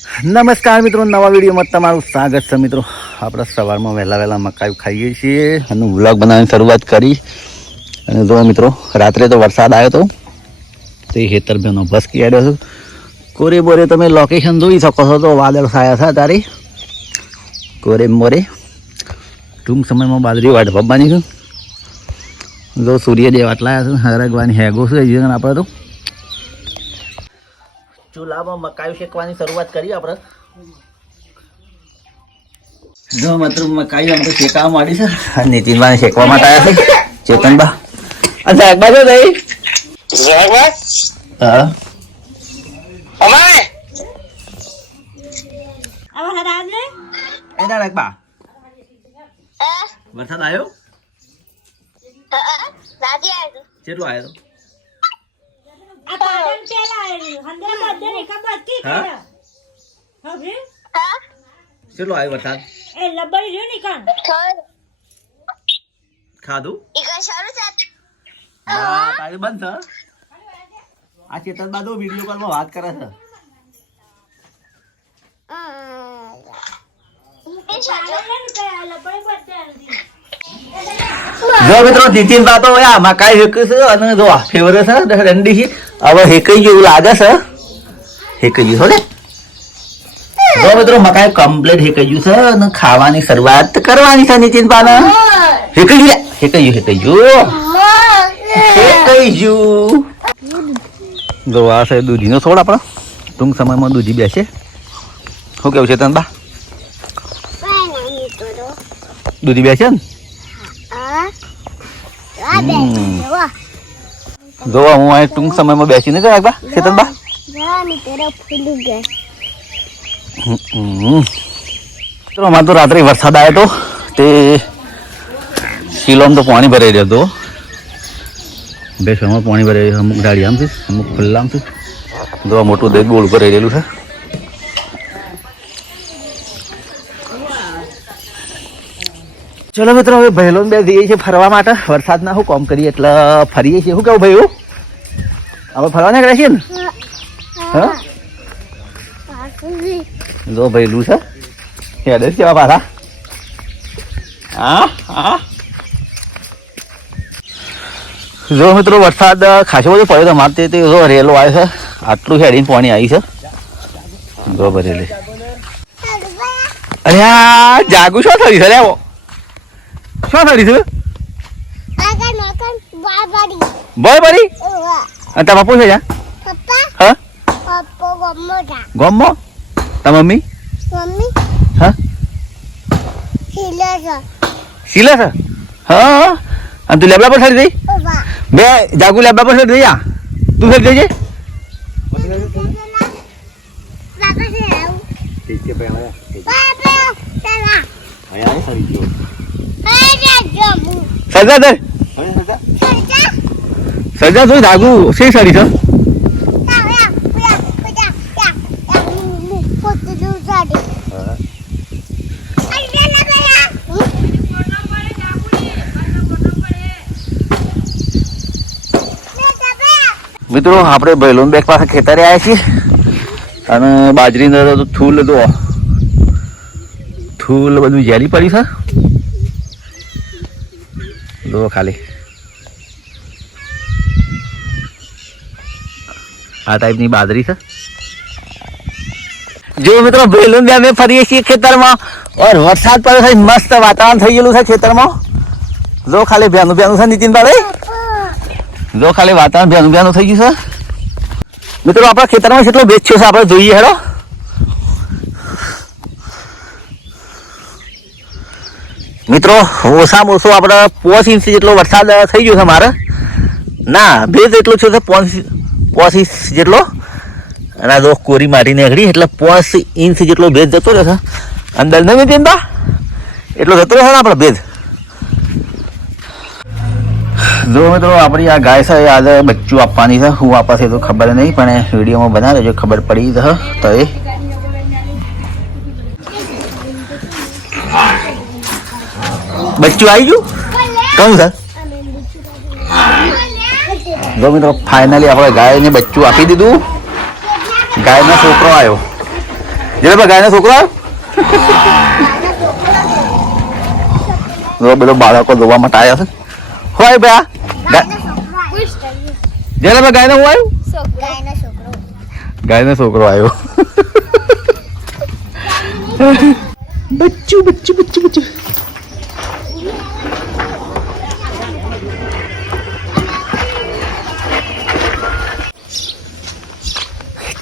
નમસ્કાર મિત્રો, નવા વિડીયોમાં તમારું સ્વાગત છે. મિત્રો આપણે સવારમાં વહેલા મકાઈ ખાઈએ છીએ અને વ્લોગ બનાવવાની શરૂઆત કરી. અને જો મિત્રો, રાત્રે તો વરસાદ આવ્યો હતો, તે હેતરભાઈનો બસ કહેવાયો છું. કોરે બોરે તમે લોકેશન જોઈ શકો છો. તો વાદળ છાયા છે તારે કોરે મોરે. ટૂંક સમયમાં બાજરી વાટ ભરવાની છું. જો સૂર્યદેવ આટલા છે, હરગવાની હેગો છે. આપણે તો ચૂલામાં મકાઈ શેકવાની શરૂઆત કરી આપણે. જો મિત્રો મકાઈ આપણે શેકવા માંડી છે. નીતિનભાઈ શેકવા માટે આવ્યા છે. ચેતનબા અચ્છા એક બાજુ થઈ હા વરસાદ આવ્યો કેટલો આવ્યો? કેટલો આવ્યો વરસાદ? ખાધું બંધ છે. આ ચેતન બાદો વિડીયો કોલમાં વાત કરે છે. જો મિત્રો નીતિન બા તો મકાઈ હેકે છે અને જો ફેવરેટ છે રંડી છે. હવે હેકાઈ જેવું લાગે છે. હેકાઈ ગયું ને. જો મિત્રો મકાઈ કમ્પ્લીટ હેકાઈ ગયું છે અને ખાવાની શરૂઆત કરવાની છે નીતિન બા ને. હેકાઈ ગયું. જો આ છે દૂધીનો છોડ. આપણે ટૂંક સમયમાં દૂધી બેસે. શું કેવું છે તને બા? દૂધી બેસે ને. જો હું અહીં ટૂંક સમયમાં બેસીને જાય બા ચેતન બા. અમારે તો રાત્રે વરસાદ આવ્યો હતો. તે શિલોમાં તો પાણી ભરાઈ રહ્યો હતો. બેસવામાં પાણી ભરાઈ રહ્યું. અમુક ડાળી આમ છે, અમુક ખુલ્લા આમ છે. જો મોટું દહીં બોળ ભરાઈ રહેલું છે. ચલો મિત્રો, હવે ભૈલો બે જઈએ છીએ ફરવા માટે. વરસાદના શું કામ કરીએ એટલે ફરીએ છીએ. શું કેવું ભાઈ? હવે ફરવા નીકળે છીએ ને? હા જો ભૈલું છે હેડે કેવા પાછા. હા જો મિત્રો વરસાદ ખાસો બધો પડ્યો તો મારે તે જો રેલો આવ્યો છે. આટલું હેડીને પાણી આવી છે. જો ભરેલી. અરે આ જાગુ શું થયું છે? શું થયું છે? બોય બરી અને તારા પપ્પુ છે જા? હા ગમો તાર મમ્મી હા શીલા છે. હા અને તું લેબડા પર ચડી જઈ. બે જાગુ લેબડા પર ચડી જઈ. તું ચડી જઈએ. સજા તો જાગુ શી સારી છે. મિત્રો આપણે ભૈલોન બેગ પાસે ખેતરે આવ્યા છીએ અને બાજરીનો થૂલ દો થૂલ બધું ઝેરી પડી છે. દો ખાલી આ ટાઈપની બાજરી છે. જો મિત્રો ભૈલોન બે અમે ફરીએ છીએ ખેતરમાં. ઓર વરસાદ પડ્યો છે, મસ્ત વાતાવરણ થઈ ગયેલું છે ખેતરમાં. જો ખાલી ભેનું છે નીતિન ભાઈ. જો ખાલી વાતાવરણ ભેનું થઈ ગયું છે. મિત્રો આપણા ખેતરમાં કેટલો બેચ્યો છે આપણે જોઈએ. હેડો મિત્રો ઓછામાં ઓછો આપણે 5 ઇંચ જેટલો વરસાદ થઈ ગયો છે મારે. ના ભેજ એટલો છે 5 ઇંચ જેટલો. અને આ જો કોરી માટી નીકળી એટલે 5 ઇંચ જેટલો ભેજ જતો રહેશે અંદર. નહીં ચિંતા એટલો જતો રહેશે ને આપણે ભેજ. જો મિત્રો આપણી આ ગાય છે આજે બચ્ચું આપવાની છે. હું આપવા છે તો ખબર નહીં, પણ વિડીયોમાં બનાવે જો ખબર પડી જશે. તો એ બચ્ચું આવી ગયું કહું સર. જો મિત્રો ફાઇનલી આપણે ગાયને બચ્ચું આપી દીધું. ગાયનો છોકરો આવ્યો. જેને ગાયનો છોકરો આવ્યો બધો બાળકો જોવા માટે આવ્યા છે હોય ભાઈ જેને ગાયનો હું આવ્યું ગાયનો છોકરો આવ્યો બચ્ચું બચ્ચું બચ્ચું બચ્ચું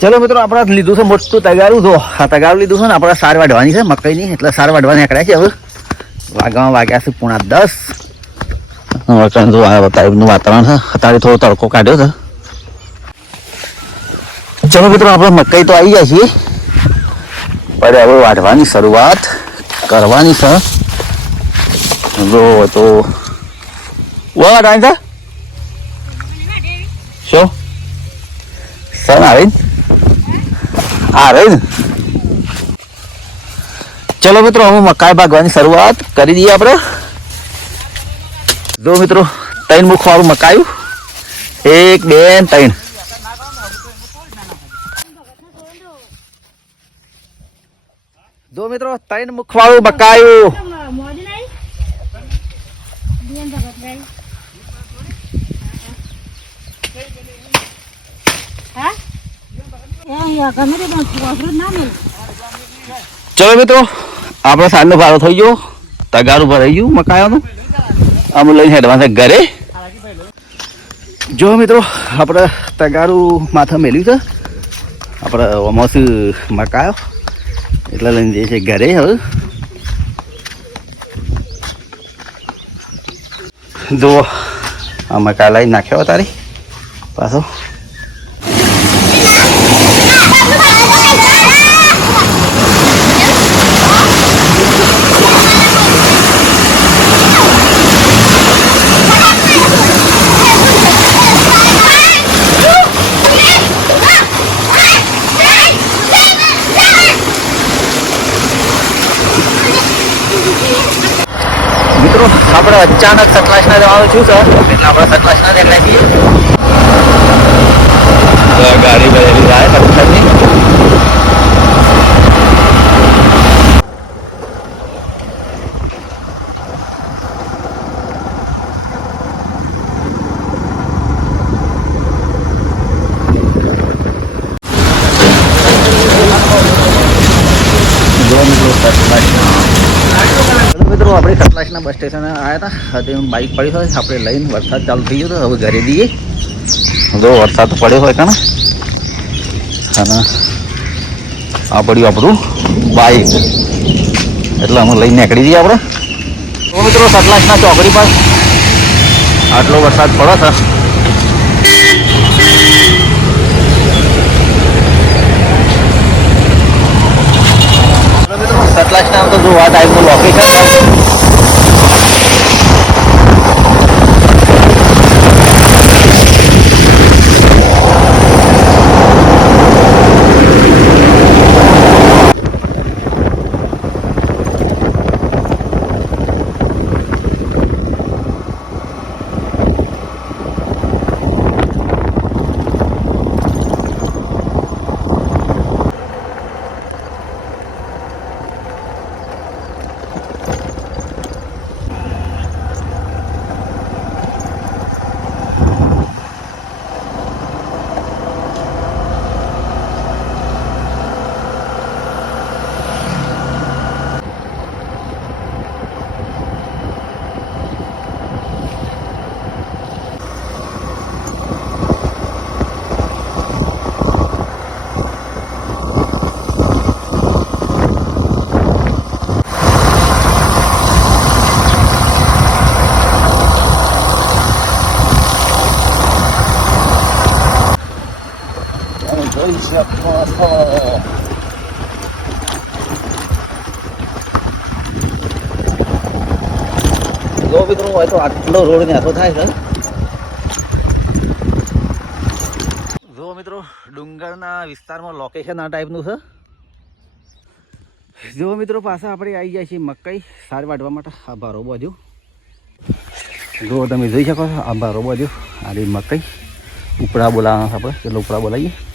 ચલો મિત્રો આપણે લીધું છે મોટું તગારું જો આ તગારું લીધું છે ને આપણે સાર વાઢવાની છે મકાઈની એટલે સાર વાઢવા નીકળ્યા છે હવે વાગવામાં વાગ્યા છે 9:30 જો આ ટાઈપનું વાતાવરણ છે અત્યારે થોડો તડકો કાઢ્યો છે ચલો મિત્રો આપણે મકાઈ તો આવી જાય છીએ પણ હવે વાઢવાની શરૂઆત કરવાની છે જો તો વાઢવાની છે શું સન આવે ને ચલો મિત્રો હવે મકાઈ ભાગવાની શરૂઆત કરી દઈએ આપણે જો મિત્રો 3 મુખ વાળું મકાયું 1 2 3 જો મિત્રો 3 મુખ વાળું મકાયું ચલો મિત્રો આપણે સાંજનો ભારો થઈ ગયો તગારું ભરાઈ ગયું મકાયાનું અમે લઈને હેડવા છે ઘરે જો મિત્રો આપણે તગારું માથે મેલ્યું છે આપણે ઓમોસ મકાયો એટલે લઈને જઈએ છીએ ઘરે હવે જો આ મકા લઈને નાખ્યો તારી પાછો મિત્રો આપણે અચાનક સતલાસના જવાનું છું સર એટલે આપણે સતલાસના દેખાય છીએ ગાડી બદલી જાય સતલાસની મિત્રો આપણે સતલાસના બસ સ્ટેશન આવ્યા હતા તે બાઇક પડી હોય આપણે લઈને વરસાદ ચાલુ થઈ ગયો તો હવે ઘરે જઈએ જો વરસાદ પડ્યો હોય કાને અને આ પડ્યું આપણું બાઇક એટલે અમે લઈને નીકળી જઈએ આપણે તો મિત્રો સતલાસના ચોકડી પર આટલો વરસાદ પડે છે સતલાસના તો જો આ ટાઈપનું લોકેશન જો મિત્રો હોય તો આટલો રોડ ને આટલો થાય છે જો મિત્રો ડુંગરના વિસ્તારમાં લોકેશન આ ટાઈપનું છે જો મિત્રો પાછા આપણે આવી જાય છીએ મકાઈ સાર વાઢવા માટે આ ભારો બાજુ જો તમે જોઈ શકો છો આ ભારો બાજુ આ મકાઈ ઉપડા બોલાવવાના આપણે ચલો ઉપડા બોલાવીએ